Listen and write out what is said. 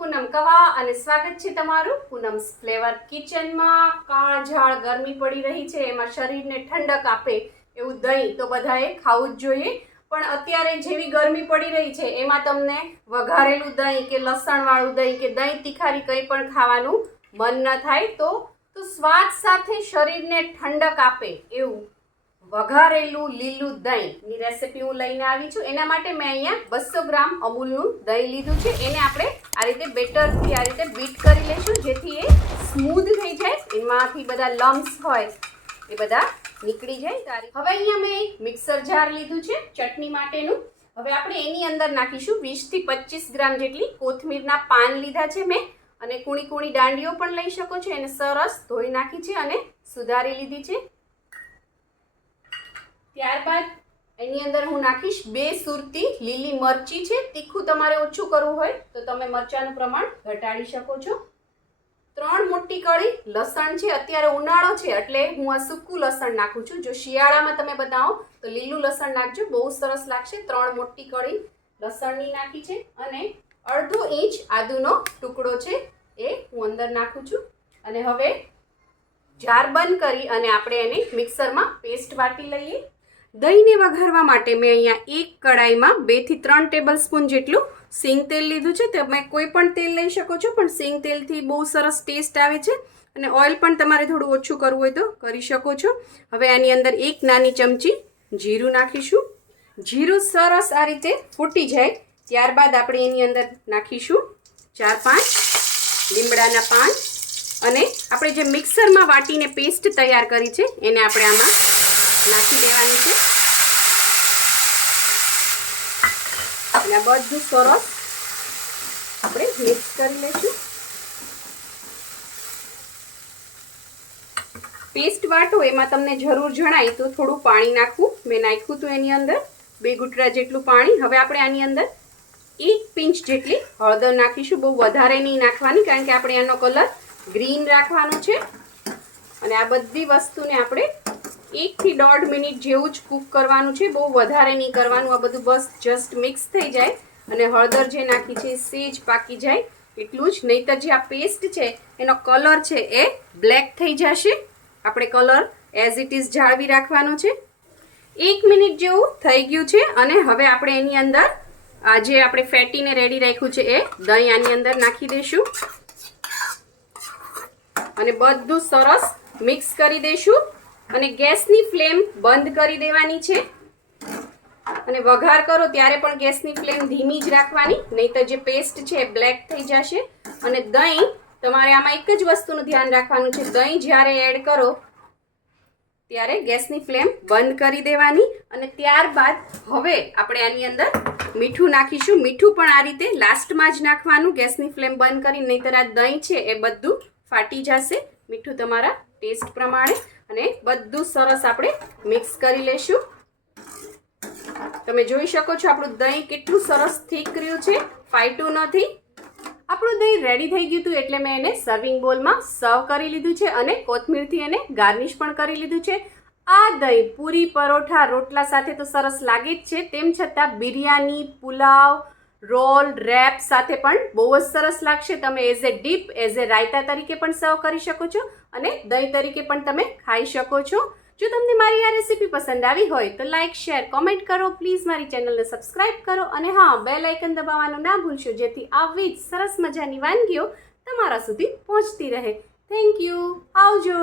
અને સ્વાગત છે તમારું પૂનમ્સ ફ્લેવર કિચનમાં. કાળઝાળ ગરમી પડી રહી છે, એમાં શરીરને ઠંડક આપે એવું દહીં તો બધાએ ખાવું જ જોઈએ. પણ અત્યારે જેવી ગરમી પડી રહી છે, એમાં તમને વઘારેલું દહીં કે લસણવાળું દહીં કે દહીં તીખારી કંઈ પણ ખાવાનું મન ન થાય તો તો સ્વાદ સાથે શરીરને ઠંડક આપે એવું વઘારેલું લીલું દહીં ની રેસિપી હું લઈને આવી છું. એના માટે મેં અહીંયા બસો ગ્રામ અમૂલનું દહીં લીધું છે. એને આપણે આ રીતે બેટરથી આ રીતે બીટ કરી લઈશું, જેથી એ સ્મૂધ થઈ જાય. એમાંથી બધા લમ્સ હોય એ બધા નીકળી જાય. હવે અહીંયા મેં મિક્સર જાર લીધું છે ચટણી માટેનું. હવે આપણે એની અંદર નાખીશું વીસથી પચીસ ગ્રામ જેટલી કોથમીરના પાન લીધા છે મેં. અને કુણી કુણી દાંડીઓ પણ લઈ શકો છો. એને સરસ ધોઈ નાખી છે અને સુધારી લીધી છે. ત્યારબાદ એની અંદર હું નાખીશ બે સુરતી લીલી મરચી છે, તીખું તમારે ઓછું કરવું હોય તો તમે મરચાંનું પ્રમાણ ઘટાડી શકો છો. ત્રણ મોટી કળી લસણ છે, અત્યારે ઉનાળો છે એટલે હું આ સૂકું લસણ નાખું છું. જો શિયાળામાં તમે બનાવો તો લીલું લસણ નાખજો, બહુ સરસ લાગશે. ત્રણ મોટી કળી લસણની નાખી છે અને અડધો ઇંચ આદુનો ટુકડો છે એ હું અંદર નાખું છું. અને હવે જાર બંધ કરી અને આપણે એને મિક્સરમાં પેસ્ટ વાટી લઈએ. દહીંને વઘારવા માટે મેં અહીંયા એક કડાઈમાં બેથી ત્રણ ટેબલ સ્પૂન જેટલું સિંગ તેલ લીધું છે. તમે કોઈ પણ તેલ લઈ શકો છો, પણ સિંગ તેલથી બહુ સરસ ટેસ્ટ આવે છે અને ઓઇલ પણ તમારે થોડું ઓછું કરવું હોય તો કરી શકો છો. હવે આની અંદર એક નાની ચમચી જીરું નાખીશું. જીરું સરસ આ રીતે ફૂટી જાય, ત્યારબાદ આપણે એની અંદર નાખીશું ચાર પાંચ લીમડાના પાન અને આપણે જે મિક્સરમાં વાટીને પેસ્ટ તૈયાર કરી છે, એને આપણે આમાં નાખી દેવાની છે. અને બધું સરસ આપણે મિક્સ કરી લઈશું. પેસ્ટ વાટો એમાં તમને જરૂર જણાય તો થોડું પાણી નાખવું. મેં નાખ્યું હતું એની અંદર બે ગુટરા જેટલું પાણી. હવે આપણે આની અંદર એક પિંચ જેટલી હળદર નાખીશું. બહુ વધારે નહીં નાખવાની કારણ કે આપણે એનો કલર ગ્રીન રાખવાનો છે. અને આ બધી વસ્તુને આપણે એકથી દોઢ મિનિટ જેવું જ કૂક કરવાનું છે. બહુ વધારે નહીં કરવાનું. આ બધું બસ જસ્ટ મિક્સ થઈ જાય અને હળદર જે નાખી છે સેજ પાકી જાય. એટલું જ. નહીંતર જે આ પેસ્ટ છે, એનો કલર છે એ બ્લેક થઈ જશે. આપણે કલર એઝ ઇટ ઇઝ જાળવી રાખવાનો છે. એક મિનિટ જેવું થઈ ગયું છે અને હવે આપણે એની અંદર આ જે આપણે ફેટીને રેડી રાખ્યું છે એ દહીં આની અંદર નાખી દઈશું. અને બધું સરસ મિક્સ કરી દઈશું. અને ગેસની ફ્લેમ બંધ કરી દેવાની છે. અને વઘાર કરો ત્યારે પણ ગેસની ફ્લેમ ધીમી જ રાખવાની તો જે પેસ્ટ છે બ્લેક થઈ જશે. અને દહીં, તમારે આમાં એક જ વસ્તુનું ધ્યાન રાખવાનું છે. દહીં જ્યારે એડ કરો, ત્યારે ગેસની ફ્લેમ બંધ કરી દેવાની. અને ત્યારબાદ હવે આપણે આની અંદર મીઠું નાખીશું. મીઠું પણ આ રીતે લાસ્ટમાં જ નાખવાનું. ગેસની ફ્લેમ બંધ કરી, નહીંતર આ દહીં છે એ બધું ફાટી જશે. મીઠું તમારા ટેસ્ટ પ્રમાણે. અને બધું સરસ આપણે મિક્સ કરી લેશું. તમે જોઈ શકો છો આપણું દહીં કેટલું સરસ થીક રહ્યું છે, ફાઈટું નથી. આપણું દહીં રેડી થઈ ગયું હતું એટલે મેં એને સર્વિંગ બોલમાં સર્વ કરી લીધું છે અને કોથમીરથી એને ગાર્નિશ પણ કરી લીધું છે. આ દહીં પૂરી પરોઠા રોટલા સાથે તો સરસ લાગે જ છે, તેમ છતાં બિરયાની, પુલાવ રોલ, રેપ સાથે પણ બહુ જ સરસ લાગશે. તમે as a dip as a raita તરીકે પણ સર્વ કરી શકો છો અને દહીં તરીકે પણ તમે ખાઈ શકો છો. જો તમને મારી આ રેસીપી પસંદ આવી હોય તો લાઇક શેર કોમેન્ટ કરો. પ્લીઝ મારી ચેનલને સબસ્ક્રાઇબ કરો અને હા બે લાઇકન દબાવવાનું ના ભૂલશો, જેથી આવી જ સરસ મજાની વાનગીઓ તમારા સુધી પહોંચતી રહે. થેન્ક યુ આવજો.